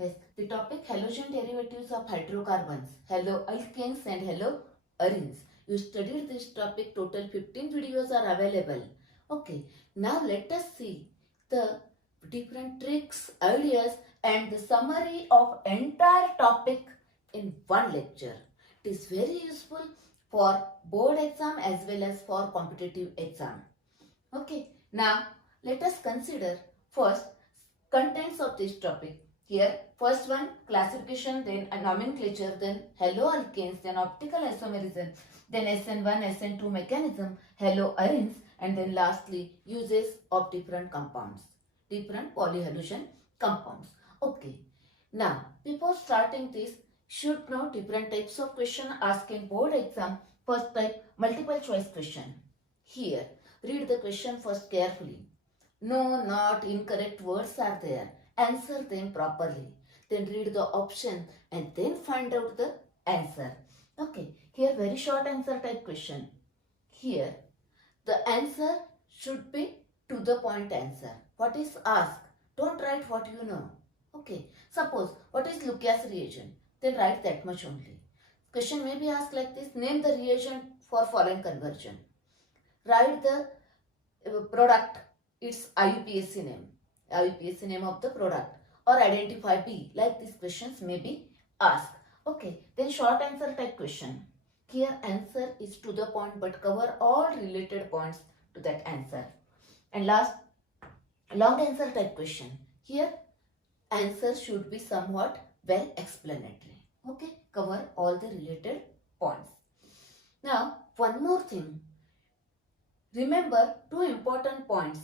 Yes, the topic halogen derivatives of hydrocarbons, haloalkanes and haloarenes. You studied this topic, total 15 videos are available. Okay, now let us see the different tricks, ideas and the summary of entire topic in one lecture. It is very useful for board exam as well as for competitive exam. Okay, now let us consider first contents of this topic. Here, first one classification, then a nomenclature, then haloalkanes, then optical isomerism, then SN1, SN2 mechanism, haloarenes, and then lastly uses of different compounds, different polyhalogen compounds. Okay, now before starting this, should know different types of question asked in board exam. First type, multiple choice question. Here, read the question first carefully. No, not incorrect words are there. Answer them properly. Then read the option and then find out the answer. Okay, here very short answer type question. Here, the answer should be to the point answer. What is asked? Don't write what you know. Okay, suppose what is Lucas reagent? Then write that much only. Question may be asked like this. Name the reagent for following conversion. Write the product, its IUPAC name of the product, or identify B. Like these questions may be asked. Okay, then short answer type question. Here answer is to the point but cover all related points to that answer. And last, long answer type question. Here answer should be somewhat well explanatory. Okay, cover all the related points. Now one more thing. Remember two important points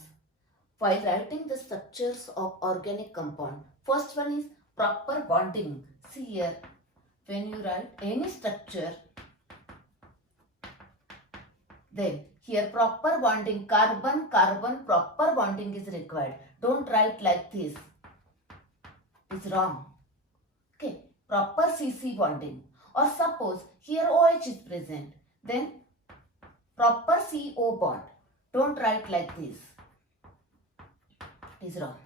while writing the structures of organic compound. First one is proper bonding. See here, when you write any structure, then here proper bonding, carbon-carbon proper bonding is required. Don't write like this. It's wrong. Okay, proper CC bonding. Or suppose here OH is present, then proper CO bond. Don't write like this. It is wrong.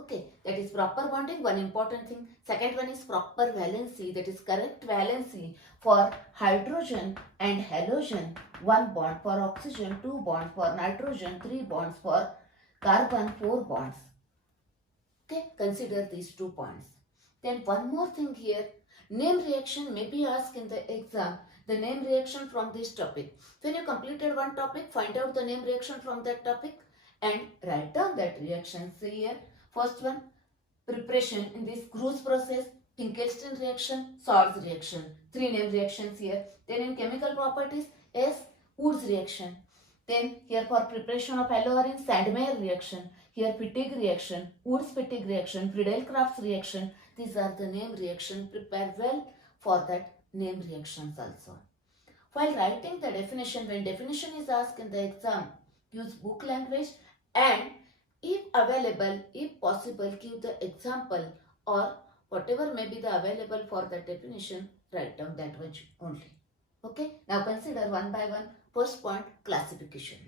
Okay, that is proper bonding, one important thing. Second one is proper valency, that is correct valency for hydrogen and halogen. 1 bond for oxygen, 2 bonds for nitrogen, 3 bonds for carbon, 4 bonds. Okay, consider these 2 points. Then one more thing here, name reaction may be asked in the exam. The name reaction from this topic. When you completed one topic, find out the name reaction from that topic and write down that reaction. See here, first one, preparation in this Cruz process, Finkelstein reaction, Swords reaction. 3 name reactions here. Then in chemical properties, S. Woods reaction. Then here for preparation of haloarenes, Sandmeyer reaction. Here fatigue reaction, Woods fatigue reaction, Friedel-Crafts reaction. These are the name reaction. Prepare well for that name reactions also. While writing the definition, when definition is asked in the exam, use book language and if available, if possible, give the example or whatever may be the available for the definition, write down that much only. Okay, now consider one by one. First point, classification.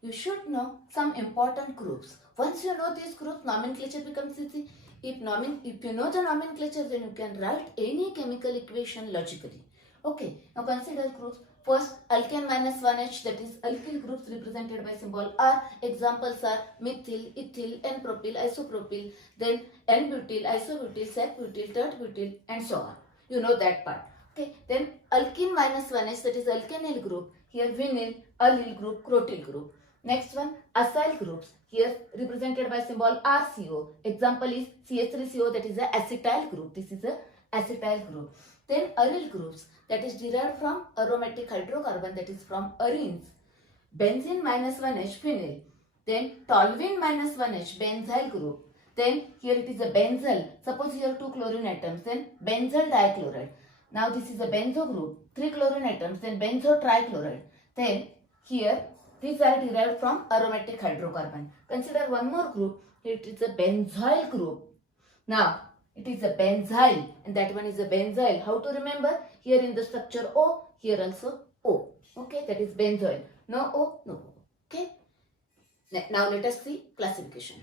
You should know some important groups. Once you know these groups, nomenclature becomes easy. If you know the nomenclature, then you can write any chemical equation logically. Okay, now consider groups. First, alkane minus 1H, that is alkyl groups represented by symbol R. Examples are methyl, ethyl, N-propyl, isopropyl, then N-butyl, isobutyl, sec-butyl, tert-butyl, and so on. You know that part. Okay, then alkene minus 1H, that is alkenyl group. Here vinyl, allyl group, crotyl group. Next one, acyl groups. Here represented by symbol RCO. Example is CH3CO, that is a acetyl group. This is a acetyl group. Then aryl groups, that is derived from aromatic hydrocarbon, that is from arenes. Benzene minus 1H, phenyl. Then toluene minus 1H, benzyl group. Then here it is a benzyl. Suppose here 2 chlorine atoms, then benzyl dichloride. Now this is a benzo group, 3 chlorine atoms, then benzo trichloride. Then here these are derived from aromatic hydrocarbon. Consider one more group. It is a benzyl group. Now it is a benzyl and that one is a benzyl. How to remember? Here in the structure O, here also O. Okay, that is benzoyl. No O, no O. Okay. Now let us see classification.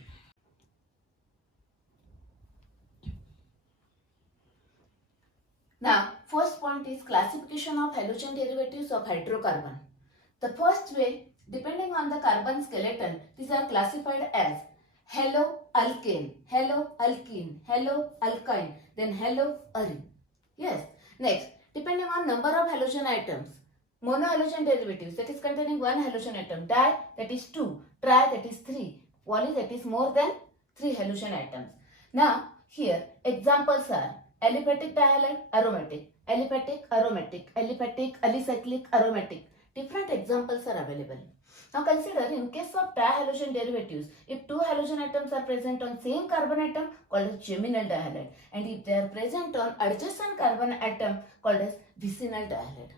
Now, first point is classification of halogen derivatives of hydrocarbon. The first way, depending on the carbon skeleton, these are classified as haloalkane, haloalkene, haloalkyne, then haloarene. Yes. Next, depending on number of halogen atoms, monohalogen derivatives, that is containing one halogen atom, di, that is 2, tri, that is 3, poly, that is more than 3 halogen atoms. Now, here examples are aliphatic dihalide aromatic, aliphatic aromatic, aliphatic alicyclic aromatic. Different examples are available. Now consider in case of trihalogen derivatives, if two halogen atoms are present on same carbon atom called as geminal dihalide, and if they are present on adjacent carbon atom called as vicinal dihalide.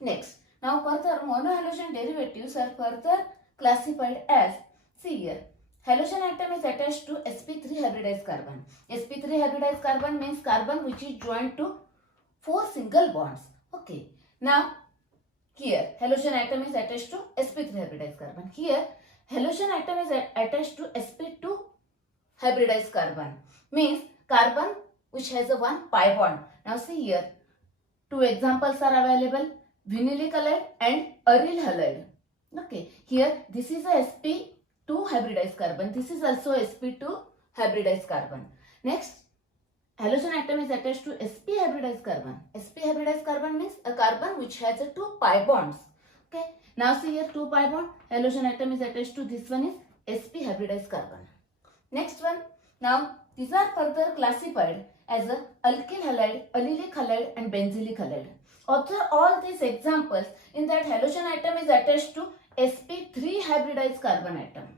Next, now further monohalogen derivatives are further classified as, see here, halogen atom is attached to sp3 hybridized carbon. sp3 hybridized carbon means carbon which is joined to 4 single bonds. Okay. Now here halogen atom is attached to sp3 hybridized carbon. Here halogen atom is attached to sp2 hybridized carbon. Means carbon which has a 1 pi bond. Now see here, two examples are available, vinylic halide and aryl halide. Okay. Here this is a sp2 hybridized carbon. This is also sp2 hybridized carbon. Next, halogen atom is attached to sp hybridized carbon. sp hybridized carbon means a carbon which has a 2 pi bonds. Okay. Now see here 2 pi bond. Halogen atom is attached to this one is sp hybridized carbon. Next one. Now these are further classified as a alkyl halide, allylic halide and benzylic halide. Observe all these examples in that halogen atom is attached to sp3 hybridized carbon atom.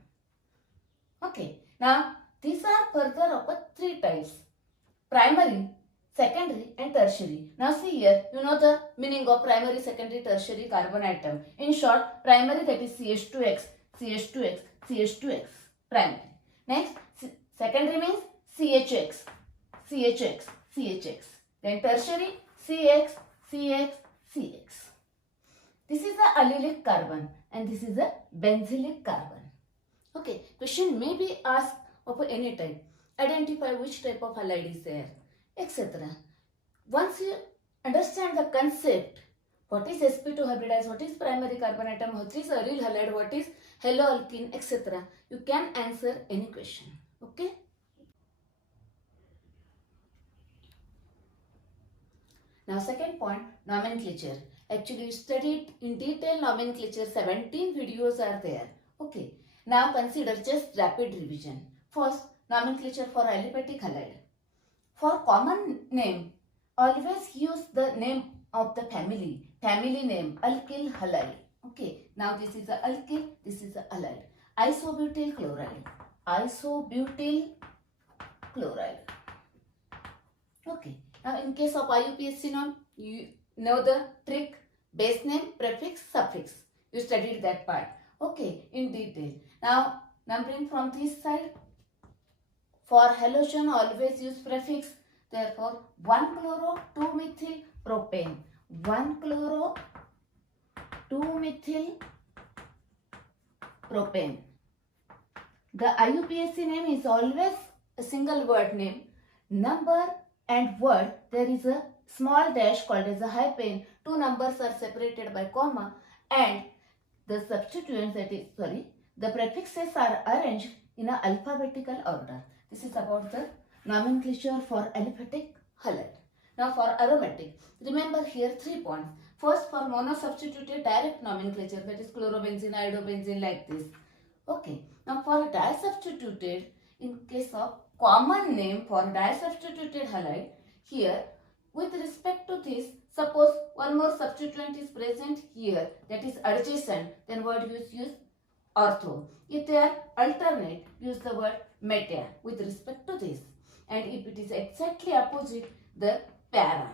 Okay. Now these are further of 3 types: primary, secondary and tertiary. Now see here, you know the meaning of primary, secondary, tertiary carbon atom. In short, primary, that is CH2X, CH2X, CH2X, primary. Next, secondary means CHX, CHX, CHX. Then tertiary, CX, CX, CX. This is the allylic carbon and this is a benzylic carbon. Okay, question may be asked of any type. Identify which type of halide is there, etc. Once you understand the concept, what is sp2 hybridized, what is primary carbon atom, what is aryl halide, what is haloalkene, etc., you can answer any question. Okay. Now second point, nomenclature. Actually, you studied in detail nomenclature. 17 videos are there. Okay. Now consider just rapid revision. First, nomenclature for aliphatic halide. For common name, always use the name of the family name, alkyl halide. Okay. Now this is a alkyl, this is a halide. Isobutyl chloride, isobutyl chloride. Okay. Now in case of IUPAC norm, you know the trick: base name, prefix, suffix. You studied that part. Okay, in detail. Now numbering from this side. For halogen, always use prefix. Therefore, 1-chloro 2-methyl propane. 1-chloro 2-methyl propane. The IUPAC name is always a single word name. Number and word, there is a small dash called as a hyphen. Two numbers are separated by comma, and the substituents, that is, the prefixes are arranged in an alphabetical order. This is about the nomenclature for aliphatic halide. Now for aromatic, remember here 3 points. First, for monosubstituted direct nomenclature, that is chlorobenzene, iodobenzene, like this. Okay. Now for disubstituted, in case of common name for disubstituted halide, here with respect to this, suppose one more substituent is present here, that is adjacent, then word use ortho. If they are alternate, use the word meta with respect to this. And if it is exactly opposite, the para.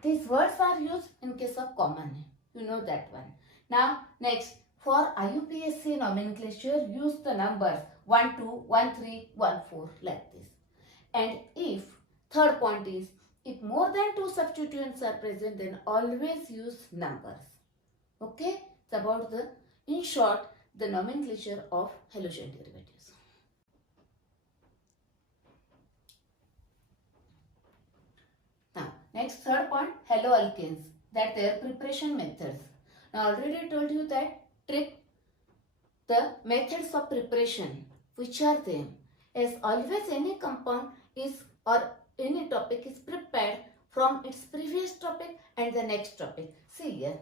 These words are used in case of common name. You know that one. Now next, for IUPAC nomenclature, use the numbers 1, 2, 1, 3, 1, 4 like this. And if, third point is, if more than 2 substituents are present, then always use numbers. Okay? It's about the, in short, the nomenclature of halogen derivatives. Now, next third point, haloalkanes, that their preparation methods. Now, already told you that the methods of preparation, which are them? As always, any compound is or any topic is prepared from its previous topic and the next topic. See here,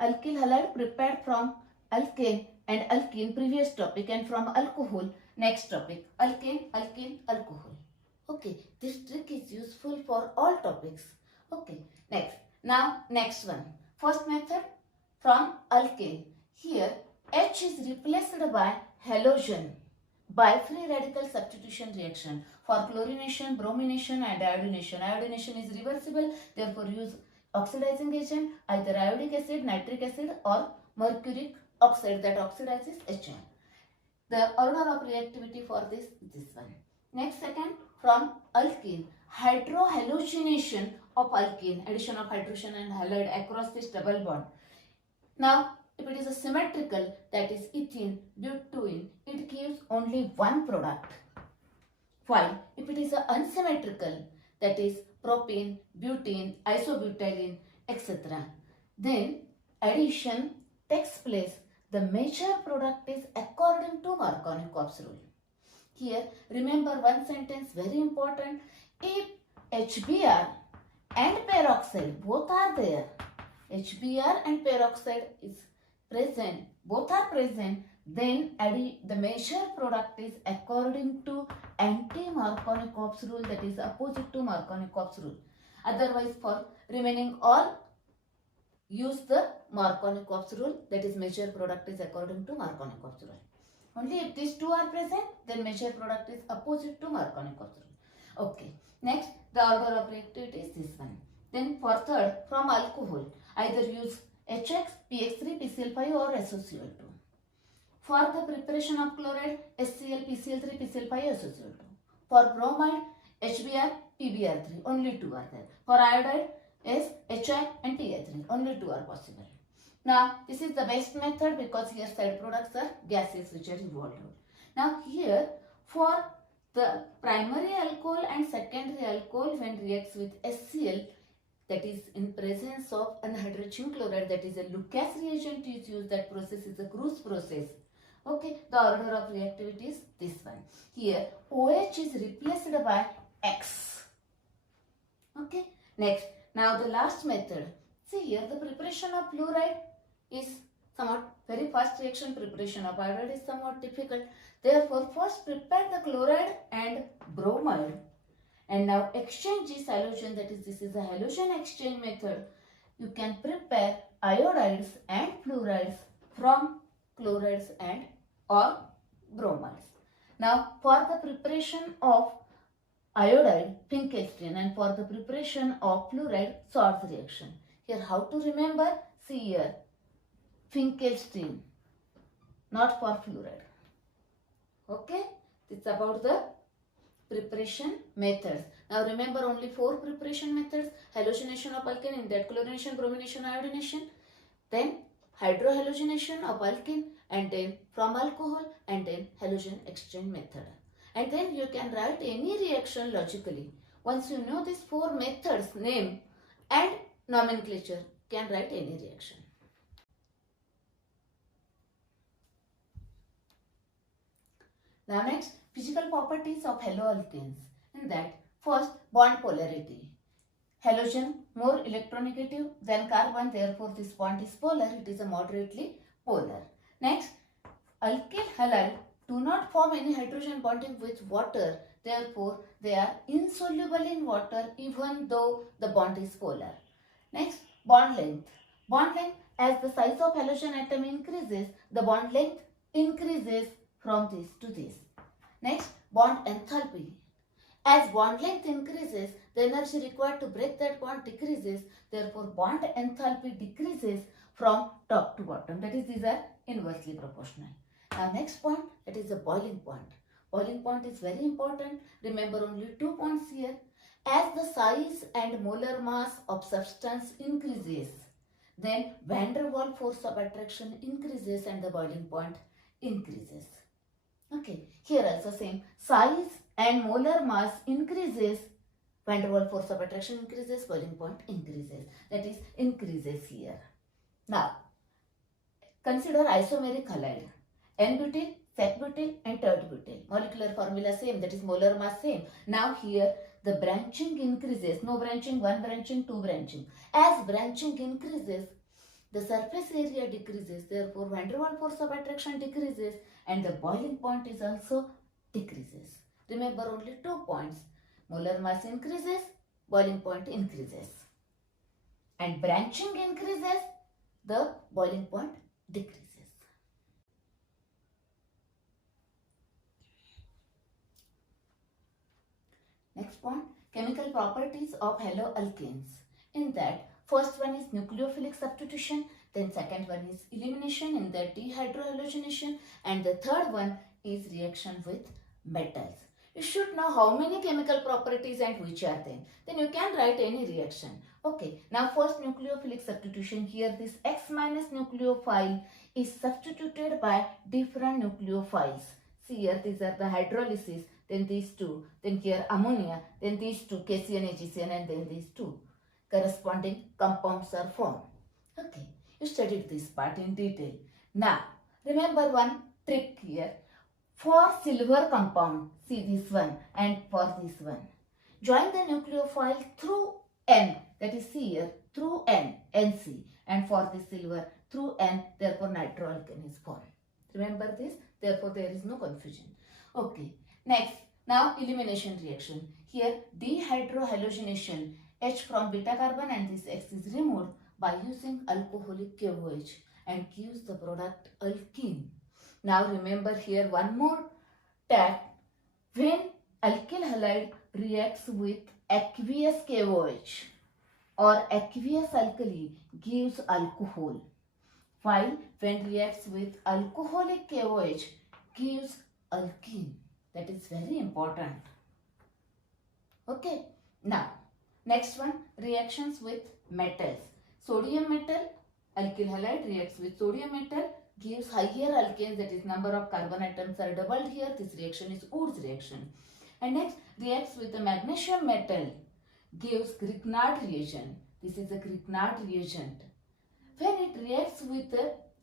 alkyl halide prepared from alkane and alkene previous topic, and from alcohol next topic, alkane, alkene, alcohol. Okay, this trick is useful for all topics. Okay, next one. First method, from alkane. Here H is replaced by halogen by free radical substitution reaction for chlorination, bromination and iodination. Iodination is reversible, therefore use oxidizing agent, either iodic acid, nitric acid or mercuric oxide that oxidizes HI. The order of reactivity for this one. Next, second, from alkene, hydrohalogenation of alkene, addition of hydrogen and halide across this double bond. Now, if it is a symmetrical, that is ethene, butene, it gives only one product. While if it is unsymmetrical, that is propene, butene, isobutylene, etc., then addition takes place. The major product is according to Markovnikov's rule. Here, remember one sentence, very important. If HBr and peroxide both are there, HBr and peroxide is present, both are present, then the major product is according to anti-Markovnikov's rule, that is opposite to Markovnikov's rule. Otherwise, for remaining all, use the Markovnikov's rule, that is major product is according to Markovnikov's rule. Only if these two are present, then major product is opposite to Markovnikov's rule. Okay. Next, the order of reactivity is this one. Then for third, from alcohol, either use HX, PX3, PCl5 or SOCl2. For the preparation of chloride, HCl, PCl3, PCl5, SOCl2. For bromide, HBr, PBr3, only two are there. For iodide, is HI and TI3, only two are possible. Now, this is the best method because here side products are gases which are involved. Now, here for the primary alcohol and secondary alcohol, when reacts with HCl, that is in presence of anhydrogen chloride, that is a Lucas reagent is used. That process is a Cruz process. Okay, the order of reactivity is this one. Here OH is replaced by X. Okay, next. Now the last method. See here, the preparation of fluoride is somewhat very fast reaction. Preparation of iodide is somewhat difficult. Therefore, first prepare the chloride and bromide, and now exchange this halogen. That is, this is a halogen exchange method. You can prepare iodides and fluorides from chlorides and or bromides. Now, for the preparation of iodide, Finkelstein, and for the preparation of fluoride, Swords reaction. Here, how to remember? See here, Finkelstein, not for fluoride. Okay, it's about the preparation methods. Now remember only 4 preparation methods: halogenation of alkane, in that chlorination, bromination, iodination, then hydrohalogenation of alkene, and then from alcohol, and then halogen exchange method. And then you can write any reaction logically. Once you know these 4 methods, name and nomenclature, can write any reaction. Now next, physical properties of haloalkanes. In that, first, bond polarity. Halogen more electronegative than carbon, therefore this bond is polar. It is a moderately polar. Next, alkyl halide do not form any hydrogen bonding with water, therefore they are insoluble in water even though the bond is polar. Next, bond length. Bond length, as the size of halogen atom increases, the bond length increases from this to this. Next, bond enthalpy. As bond length increases, the energy required to break that bond decreases, therefore bond enthalpy decreases from top to bottom. That is, these are inversely proportional. Now next point, that is the boiling point. Boiling point is very important. Remember only 2 points here. As the size and molar mass of substance increases, then van der Waals force of attraction increases and the boiling point increases. Okay, here also same, size and molar mass increases, van der Waals force of attraction increases, boiling point increases, that is increases here. Now, consider isomeric halide, N-butyl, sec-butyl and tert-butyl. Molecular formula same, that is molar mass same. Now here the branching increases, no branching, one branching, two branching. As branching increases, the surface area decreases, therefore van der Waals force of attraction decreases and the boiling point is also decreases. Remember only 2 points, molar mass increases, boiling point increases. And branching increases, the boiling point decreases. Next point, chemical properties of haloalkanes. In that, first one is nucleophilic substitution, then second one is elimination, in that dehydrohalogenation, and the third one is reaction with metals. You should know how many chemical properties and which are them. Then you can write any reaction. Okay, now first nucleophilic substitution. Here this X minus nucleophile is substituted by different nucleophiles. See here, these are the hydrolysis, then these two, then here ammonia, then these two, KCN, AgCN, and then these two. Corresponding compounds are formed. Okay, you studied this part in detail. Now, remember one trick here. For silver compound, see this one, and for this one, join the nucleophile through N, that is see here, through N, NC, and for this silver through N, therefore nitroalkane is formed. Remember this, therefore there is no confusion. Okay, next, now elimination reaction. Here dehydrohalogenation, H from beta carbon and this X is removed by using alcoholic KOH and gives the product alkene. Now remember here one more tag. When alkyl halide reacts with aqueous KOH or aqueous alkali gives alcohol, while when reacts with alcoholic KOH gives alkene. That is very important. Okay. Now, next one, reactions with metals. Sodium metal, alkyl halide reacts with sodium metal, gives higher alkanes, that is number of carbon atoms are doubled here. This reaction is Wood's reaction. And next, reacts with the magnesium metal, gives Grignard reagent. This is a Grignard reagent. When it reacts with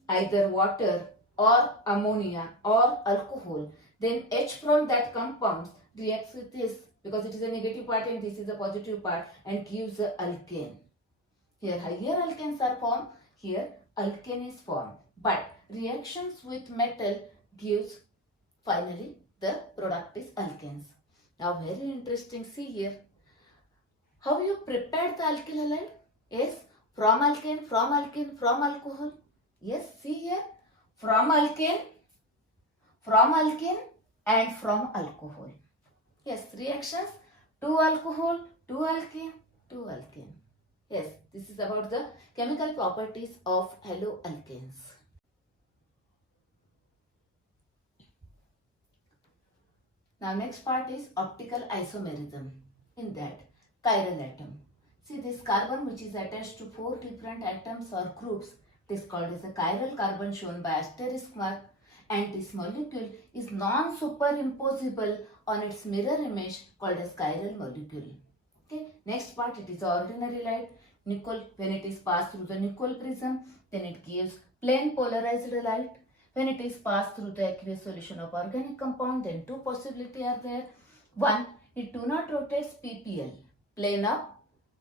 either water or ammonia or alcohol, then H from that compound reacts with this, because it is a negative part and this is a positive part, and gives the alkane. Here higher alkanes are formed, here alkane is formed. But reactions with metal gives finally the product is alkanes. Now very interesting, see here. How you prepared the alkyl halide? Yes, from alkane, from alkene, from alcohol. Yes, see here. From alkane and from alcohol. Yes, reactions, 2 alcohol, 2 alkane, 2 alkane. Yes, this is about the chemical properties of haloalkanes. Now next part is optical isomerism. In that, chiral atom. See this carbon which is attached to 4 different atoms or groups, it is called as a chiral carbon shown by asterisk mark, and this molecule is non-superimposable on its mirror image called as chiral molecule. Okay, next part, it is ordinary light. Nickel, when it is passed through the nickel prism, then it gives plain polarized light. When it is passed through the aqueous solution of organic compound, then 2 possibilities are there. One, it do not rotates PPL, plane of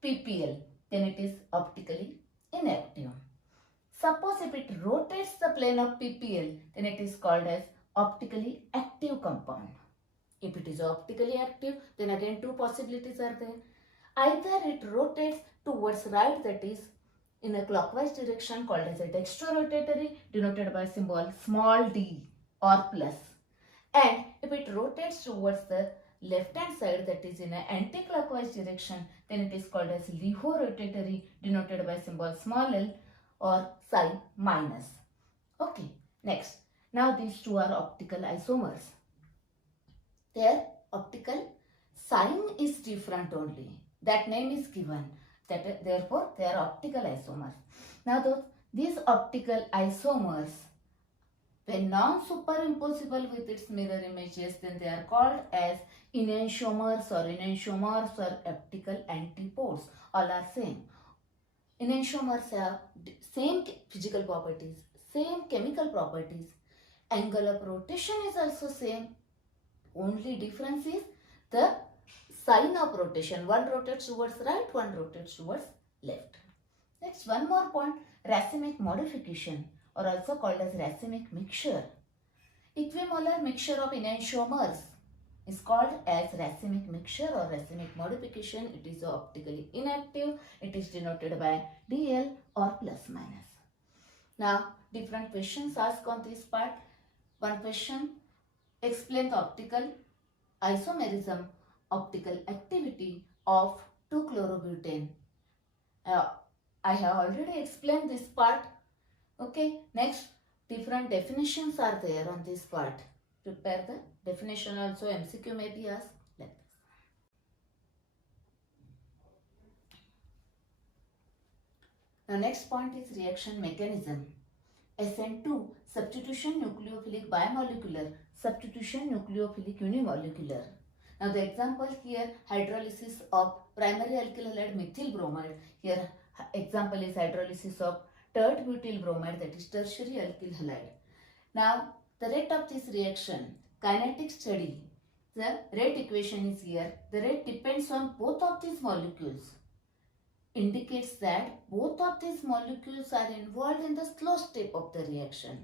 PPL, then it is optically inactive. Suppose if it rotates the plane of PPL, then it is called as optically active compound. If it is optically active, then again 2 possibilities are there. Either it rotates towards right, that is in a clockwise direction called as a dextrorotatory, denoted by symbol small d or plus. And if it rotates towards the left hand side, that is in an anti-clockwise direction, then it is called as lihorotatory, denoted by symbol small l or psi minus. Okay, next. Now these two are optical isomers. Their optical sign is different only. That name is given. Therefore, they are optical isomers. Now, these optical isomers, when non-superimposable with its mirror images, then they are called as enantiomers or optical antipodes. All are same. Enantiomers have same physical properties, same chemical properties. Angle of rotation is also same. Only difference is the sign of rotation. One rotates towards right, one rotates towards left. Next, one more point, racemic modification, or also called as racemic mixture. Equimolar mixture of enantiomers is called as racemic mixture or racemic modification. It is optically inactive. It is denoted by Dl or plus minus. Now, different questions asked on this part. One question, explain the optical isomerism, optical activity of 2-chlorobutane. I have already explained this part. Okay, next, different definitions are there on this part. Prepare the definition also. MCQ may be asked like this. Now, next point is reaction mechanism. SN2, substitution nucleophilic bimolecular, substitution nucleophilic unimolecular. Now, the example here, hydrolysis of primary alkyl halide methyl bromide. Here, example is hydrolysis of tert butyl bromide, that is tertiary alkyl halide. Now, the rate of this reaction, kinetic study, the rate equation is here. The rate depends on both of these molecules. Indicates that both of these molecules are involved in the slow step of the reaction.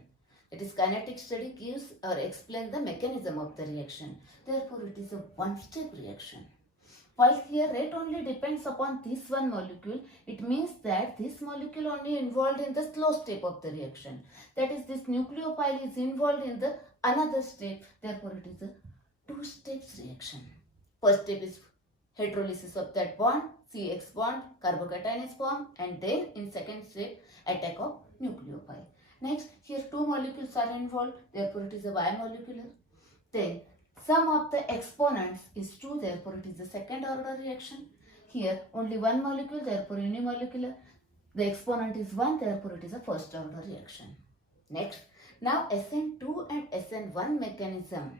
That is, kinetic study gives or explains the mechanism of the reaction. Therefore, it is a one-step reaction. While here rate only depends upon this one molecule, it means that this molecule only involved in the slow step of the reaction. That is, this nucleophile is involved in the another step. Therefore, it is a two-step reaction. First step is hydrolysis of that bond, CX bond, carbocation is formed, and then in second step, attack of nucleophile. Next, here two molecules are involved, therefore it is a bimolecular. Then, sum of the exponents is 2, therefore it is a second order reaction. Here, only one molecule, therefore unimolecular. The exponent is 1, therefore it is a first order reaction. Next, now SN2 and SN1 mechanism.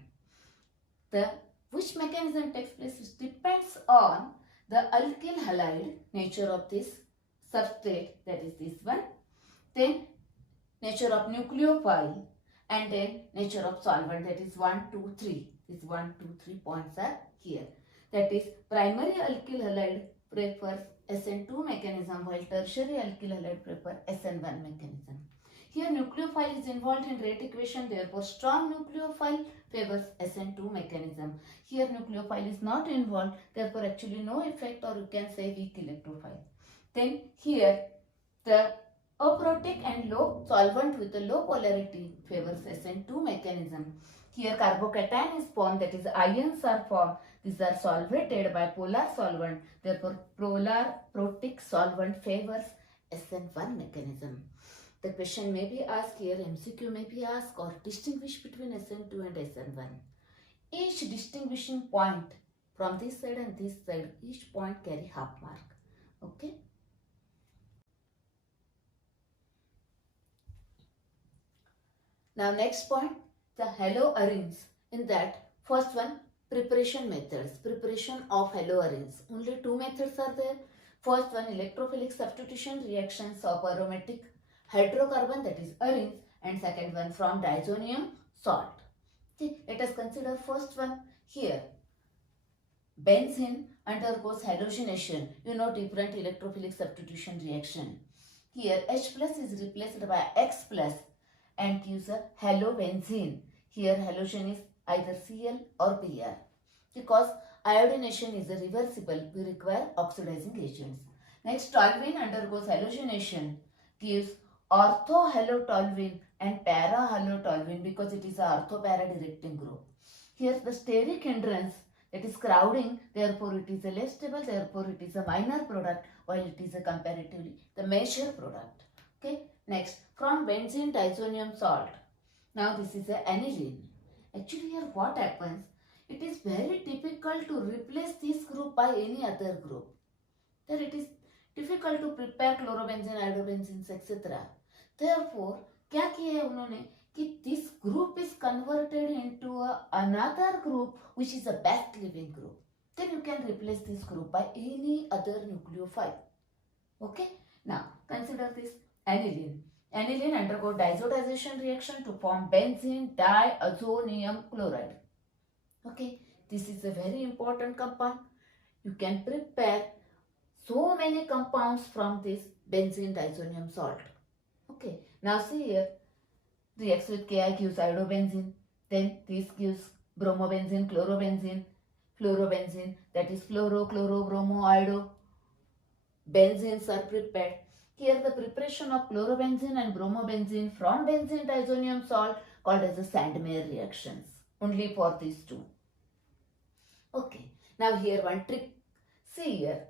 Which mechanism takes place? It depends on the alkyl halide, nature of this substrate, that is this one, then nature of nucleophile, and then nature of solvent, that is 1, 2, 3. These 1, 2, 3 points are here. That is, primary alkyl halide prefers SN2 mechanism, while tertiary alkyl halide prefers SN1 mechanism. Here nucleophile is involved in rate equation, therefore strong nucleophile favors SN2 mechanism. Here nucleophile is not involved, therefore actually no effect, or you can say weak electrophile. Then here the aprotic and low solvent with a low polarity favors SN2 mechanism. Here carbocation is formed, that is ions are formed. These are solvated by polar solvent, therefore polar protic solvent favors SN1 mechanism. The question may be asked here, MCQ may be asked, or distinguish between SN2 and SN1. Each distinguishing point from this side and this side, each point carry half mark. Okay. Now next point, the haloarenes. In that, first one, preparation methods. Preparation of haloarenes. Only two methods are there. First one, electrophilic substitution reactions of aromatic hydrocarbon, that is arenes, and second one from diazonium salt. Okay, let us consider first one here. Benzene undergoes halogenation. You know, different electrophilic substitution reaction. Here H plus is replaced by X plus and gives a halobenzene. Here halogen is either Cl or Br. Because iodination is a reversible, we require oxidizing agents. Next, toluene undergoes halogenation, gives orthohalotoluene and parahalotoluene because it is a ortho-para directing group. Here the steric hindrance, that is crowding, therefore it is a less stable, therefore it is a minor product, while it is a comparatively the major product. Okay. Next, from benzene diazonium salt. Now this is a aniline. Actually here what happens? It is very difficult to replace this group by any other group. There it is difficult to prepare chlorobenzene, iodobenzenes, etc. Therefore, क्या किया है उन्होंने कि this group is converted into another group which is a best leaving group. Then you can replace this group by any other nucleophile. Okay. Now consider this aniline. Aniline undergo diazotization reaction to form benzene diazonium chloride. Okay. This is a very important compound. You can prepare so many compounds from this benzene diazonium salt. Okay. Now see here. Reacts with Ki gives iodobenzene. Then this gives bromobenzene, chlorobenzene, fluorobenzene. That is fluoro, chloro, bromo, iodo. Benzenes are prepared. Here the preparation of chlorobenzene and bromobenzene from benzene diazonium salt called as the Sandmeyer reactions. Only for these two. Okay. Now here one trick. See here.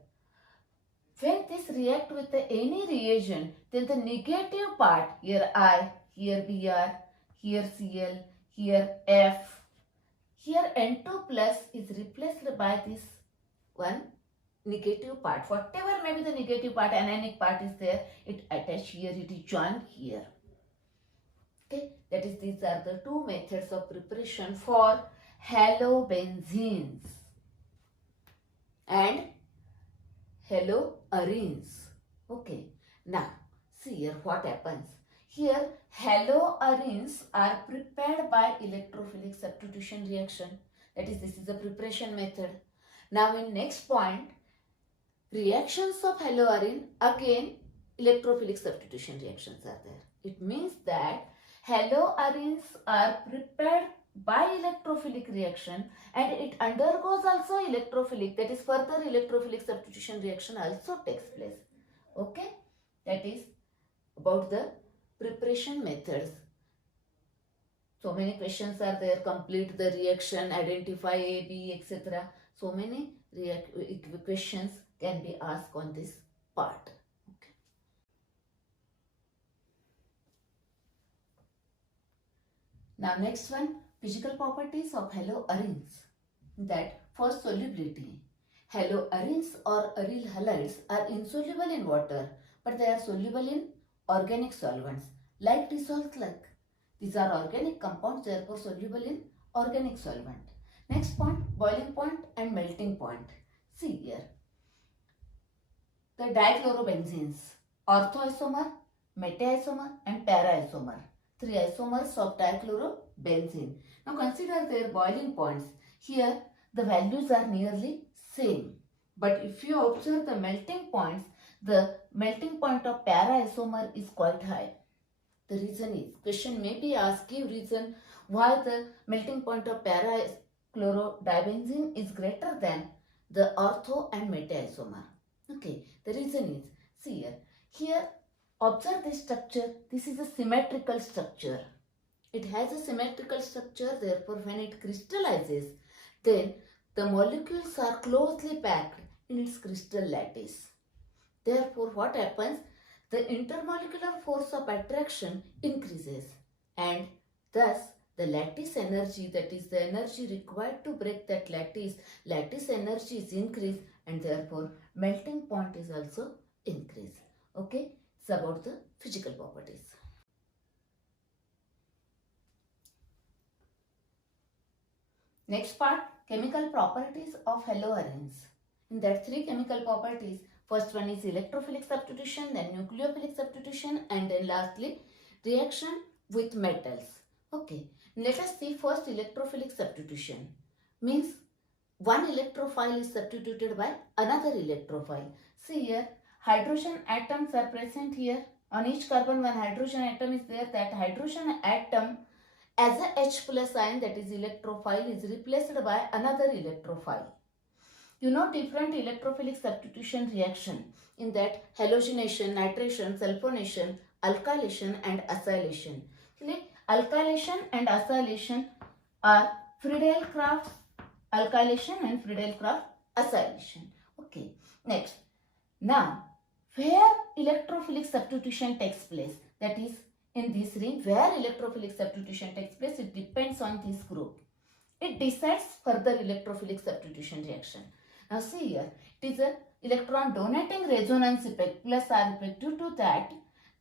When this react with any reagent, then the negative part, here I, here Br, here Cl, here F, here N2 plus is replaced by this one negative part. Whatever may be the negative part, anionic part is there, it attached here, it is joined here. Okay, that is, these are the two methods of preparation for halobenzenes and haloarenes. Okay, now see here what happens. Here haloarenes are prepared by electrophilic substitution reaction. That is, this is the preparation method. Now in next point, reactions of haloarene, again electrophilic substitution reactions are there. It means that haloarenes are prepared by electrophilic reaction and it undergoes also electrophilic, that is further electrophilic substitution reaction also takes place. Okay, that is about the preparation methods. So many questions are there, complete the reaction, identify A, B, etc. So many questions can be asked on this part. Okay. Now next one, physical properties of haloarenes. That for solubility, haloarenes or aryl halides are insoluble in water, but they are soluble in organic solvents like dissolved like. These are organic compounds, therefore soluble in organic solvent. Next point, boiling point and melting point. See here. The dichlorobenzenes, orthoisomer, meta-isomer and para-isomer. 3 isomers of dichlorobenzene. Now consider their boiling points. Here the values are nearly same. But if you observe the melting points, the melting point of para-isomer is quite high. The reason is, question may be asked, give reason why the melting point of para-chlorodibenzene is greater than the ortho and meta-isomer. Okay, the reason is, see here observe this structure. This is a symmetrical structure. It has a symmetrical structure, therefore when it crystallizes, then the molecules are closely packed in its crystal lattice. Therefore what happens? The intermolecular force of attraction increases and thus the lattice energy, that is the energy required to break that lattice energy is increased and therefore melting point is also increased. Okay, it's about the physical properties. Next part, chemical properties of haloarenes. In that 3 chemical properties, first one is electrophilic substitution, then nucleophilic substitution and then lastly reaction with metals. Okay, let us see first electrophilic substitution. Means one electrophile is substituted by another electrophile. See here, hydrogen atoms are present here. On each carbon one hydrogen atom is there. That hydrogen atom as a H plus ion, that is electrophile, is replaced by another electrophile. You know different electrophilic substitution reaction, in that halogenation, nitration, sulfonation, alkylation and acylation. Alkylation and acylation are Friedel-Crafts alkylation and Friedel-Crafts acylation. Okay, next. Now, where electrophilic substitution takes place, that is in this ring, where electrophilic substitution takes place, it depends on this group. It decides further electrophilic substitution reaction. Now see here, it is a electron donating resonance effect plus R effect. Due to that,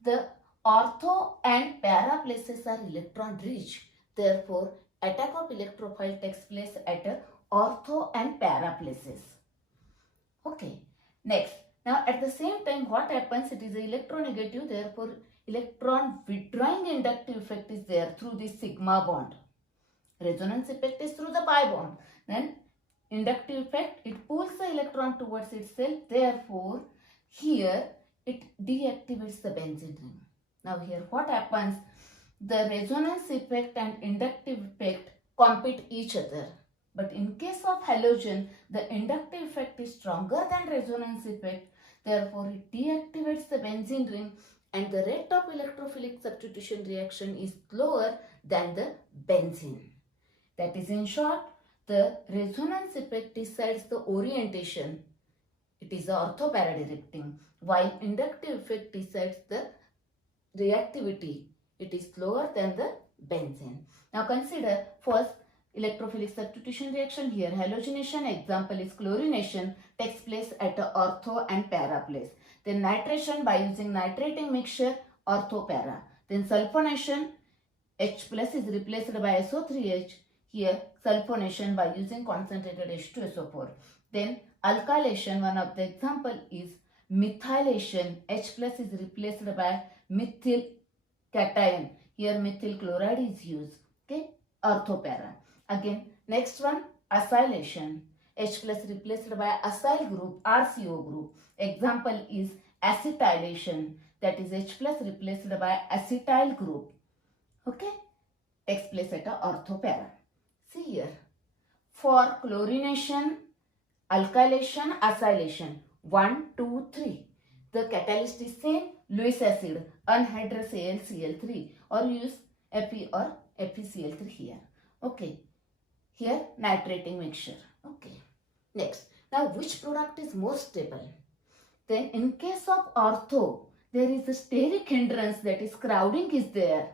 the ortho and para places are electron rich. Therefore, attack of electrophile takes place at ortho and para places. Okay. Next, now at the same time, what happens? It is electronegative. Therefore, electron withdrawing inductive effect is there through this sigma bond. Resonance effect is through the pi bond. Then inductive effect, it pulls the electron towards itself. Therefore, here it deactivates the benzene ring. Now here what happens? The resonance effect and inductive effect compete each other. But in case of halogen, the inductive effect is stronger than resonance effect. Therefore, it deactivates the benzene ring and the rate of electrophilic substitution reaction is lower than the benzene. That is, in short, the resonance effect decides the orientation. It is ortho-para directing, while inductive effect decides the reactivity. It is lower than the benzene. Now consider first electrophilic substitution reaction. Here halogenation, example is chlorination, takes place at a ortho and para place. Then nitration by using nitrating mixture, ortho para. Then sulfonation, H plus is replaced by SO3H. Here sulfonation by using concentrated H2SO4. Then alkylation, one of the example is methylation. H plus is replaced by methyl cation. Here methyl chloride is used. Okay, orthopara. Again, next one, acylation. H plus replaced by acyl group, RCO group. Example is acetylation. That is H plus replaced by acetyl group. Okay, takes place at a orthopara. See here, for chlorination, alkylation, acylation, 1, 2, 3. The catalyst is same, Lewis acid, anhydrous AlCl3, or use Fe or FeCl3 here. Okay, here nitrating mixture. Okay, next. Now which product is more stable? Then in case of ortho, there is a steric hindrance, that is crowding is there.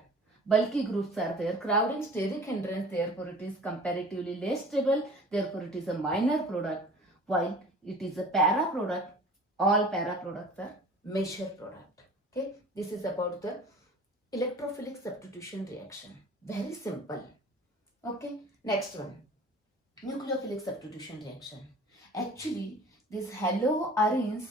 Bulky groups are there, crowding, steric hindrance, therefore it is comparatively less stable, therefore it is a minor product, while it is a para product, all para products are major product. Okay, this is about the electrophilic substitution reaction. Very simple. Okay, next one, nucleophilic substitution reaction. Actually, these haloarenes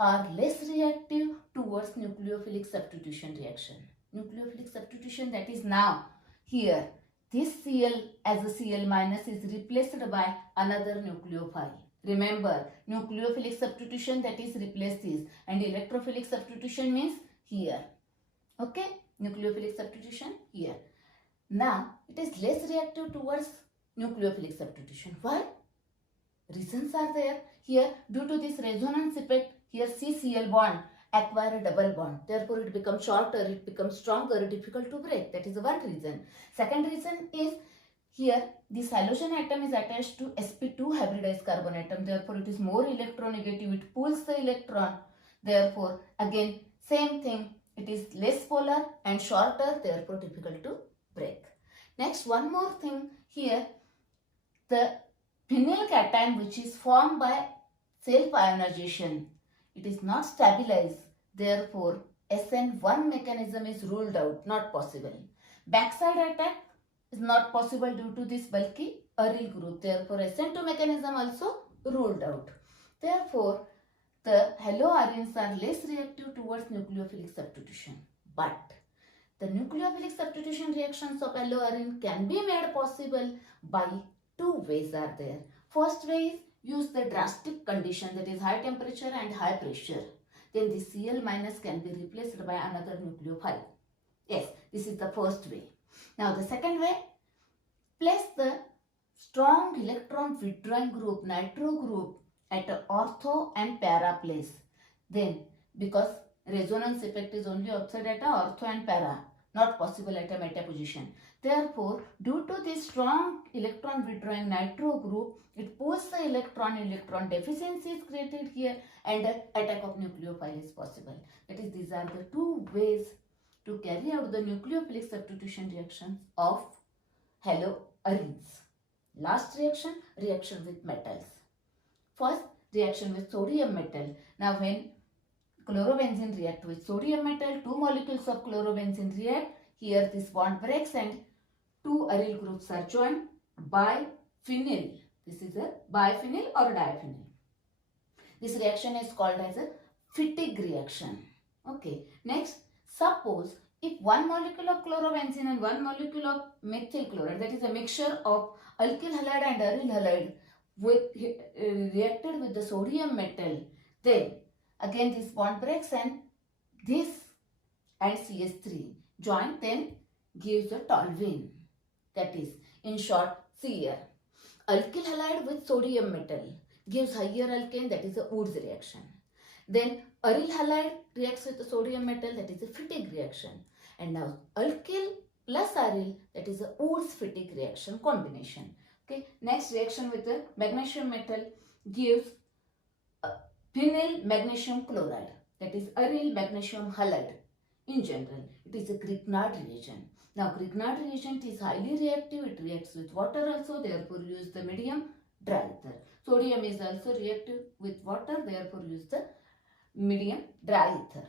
are less reactive towards nucleophilic substitution reaction. Nucleophilic substitution, that is now here this Cl as a Cl minus is replaced by another nucleophile. Remember, nucleophilic substitution, that is replace this, and electrophilic substitution means here. Okay, nucleophilic substitution here. Now it is less reactive towards nucleophilic substitution. Why? Reasons are there. Here, due to this resonance effect, here CCl bond acquire a double bond. Therefore, it becomes shorter, it becomes stronger, difficult to break. That is one reason. Second reason is here this halogen atom is attached to sp2 hybridized carbon atom. Therefore, it is more electronegative. It pulls the electron. Therefore, again, same thing. It is less polar and shorter. Therefore, difficult to break. Next, one more thing here. The phenyl cation, which is formed by self-ionization, it is not stabilized. Therefore, SN1 mechanism is ruled out, not possible. Backside attack is not possible due to this bulky aryl group. Therefore, SN2 mechanism also ruled out. Therefore, the haloarenes are less reactive towards nucleophilic substitution. But the nucleophilic substitution reactions of haloarene can be made possible by two ways are there. First way is use the drastic condition, that is high temperature and high pressure. Then the Cl minus can be replaced by another nucleophile. Yes, this is the first way. Now the second way, place the strong electron withdrawing group, nitro group, at a ortho and para place. Then because resonance effect is only observed at a ortho and para, not possible at a meta position. Therefore, due to this strong electron withdrawing nitro group, it pulls the electron deficiency is created here, and an attack of nucleophile is possible. That is, these are the two ways to carry out the nucleophilic substitution reactions of haloarenes. Last reaction, reaction with metals. First, reaction with sodium metal. Now when chlorobenzene react with sodium metal, two molecules of chlorobenzene react. Here this bond breaks and two aryl groups are joined by phenyl. This is a biphenyl or diphenyl. This reaction is called as a Fittig reaction. Okay. Next, suppose if one molecule of chlorobenzene and one molecule of methyl chloride, that is a mixture of alkyl halide and aryl halide, reacted with the sodium metal, then again this bond breaks and this and CH3 join, then gives a toluene. That is, in short, CR. Alkyl halide with sodium metal gives higher alkane, that is a Woods reaction. Then aryl halide reacts with the sodium metal, that is a Fittig reaction. And now alkyl plus aryl, that is a Woods-Fittig reaction combination. Okay. Next reaction with the magnesium metal gives phenyl magnesium chloride, that is aryl magnesium halide. In general, it is a Grignard reagent. Now, Grignard reagent is highly reactive. It reacts with water also. Therefore, use the medium dry ether. Sodium is also reactive with water. Therefore, use the medium dry ether.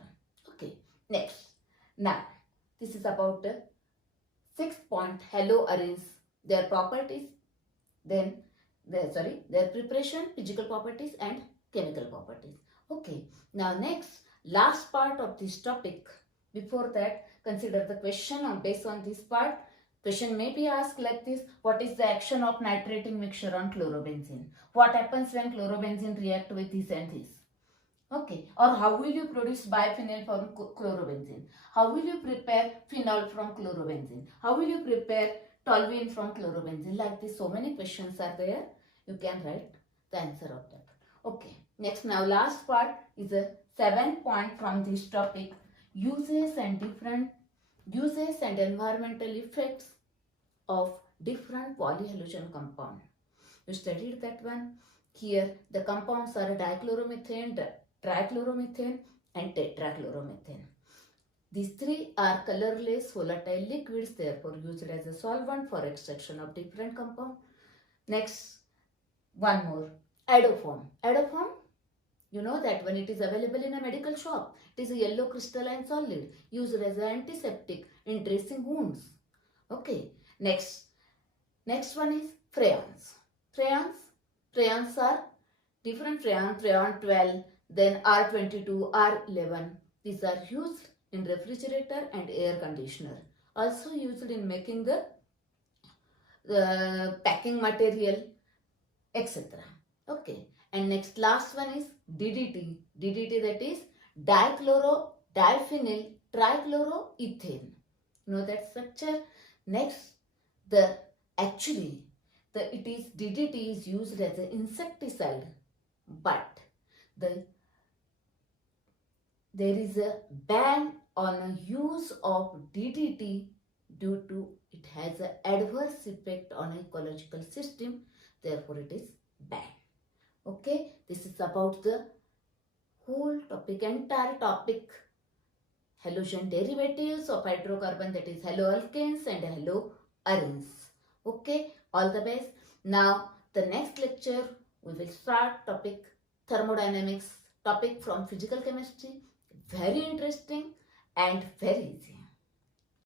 Okay. Next. Now, this is about the 6-point haloarenes, their properties, then their preparation, physical properties and chemical properties. Okay. Now, next, last part of this topic. Before that, consider the question based on this part. Question may be asked like this: what is the action of nitrating mixture on chlorobenzene? What happens when chlorobenzene react with this and this? Okay. Or how will you produce biphenyl from chlorobenzene? How will you prepare phenol from chlorobenzene? How will you prepare toluene from chlorobenzene? Like this, so many questions are there. You can write the answer of that. Okay. Next, now last part is a 7-point from this topic. Uses and environmental effects of different polyhalogen compound. You studied that one. Here the compounds are dichloromethane, trichloromethane and tetrachloromethane. These three are colorless volatile liquids, therefore used as a solvent for extraction of different compound. Next, one more, iodoform. Iodoform, you know that when it is available in a medical shop, it is a yellow crystalline solid used as an antiseptic in dressing wounds. Okay. Next one is freons. Freons are different freon 12, then R22, R11. These are used in refrigerator and air conditioner. Also used in making the packing material, etc. Okay. And next, last one is DDT. DDT, that is dichloro, diphenyl, trichloroethane. You know that structure. Next, DDT is used as an insecticide, but there is a ban on a use of DDT due to it has an adverse effect on ecological system. Therefore, it is banned. Okay, this is about the whole topic, entire topic, halogen derivatives of hydrocarbon, that is haloalkanes and haloarenes. Okay, all the best. Now, the next lecture, we will start topic thermodynamics, topic from physical chemistry. Very interesting and very easy.